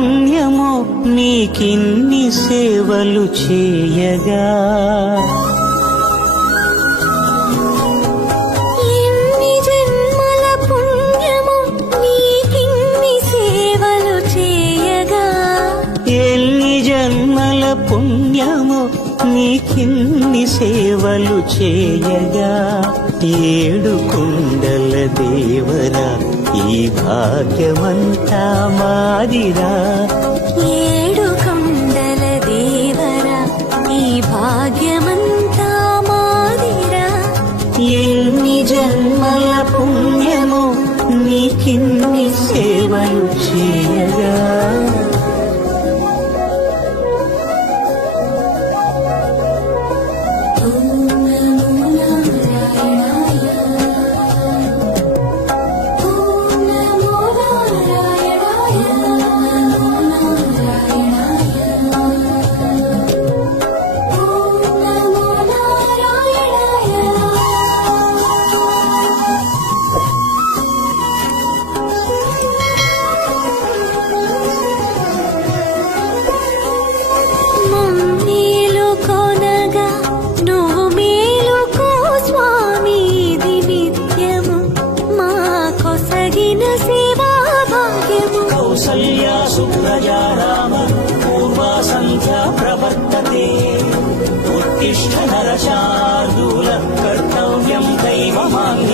పుణ్యమో నీకిన్ని సేవలు చేయగా. ఎన్ని జన్మల పుణ్యమో నీకిన్ని సేవలు చేయగా. ఎన్ని జన్మల పుణ్యమో నీకిన్ని సేవలు చేయగా. ఏడు కుండల దేవరా ఈ భాగ్యమంతా మాదిరా. ఏడు కొండల దేవరా ఈ భాగ్యమంతా మాదిరా. ఎన్ని జన్మల పుణ్యమో నీకిన్ని సేవలు చేయగా. కౌసల్యా సుప్రజా రామ పూర్వా సంధ్యా ప్రవర్తతే. ఉత్తిష్ఠ నరశార్దూల కర్తవ్యం దైవమాంగ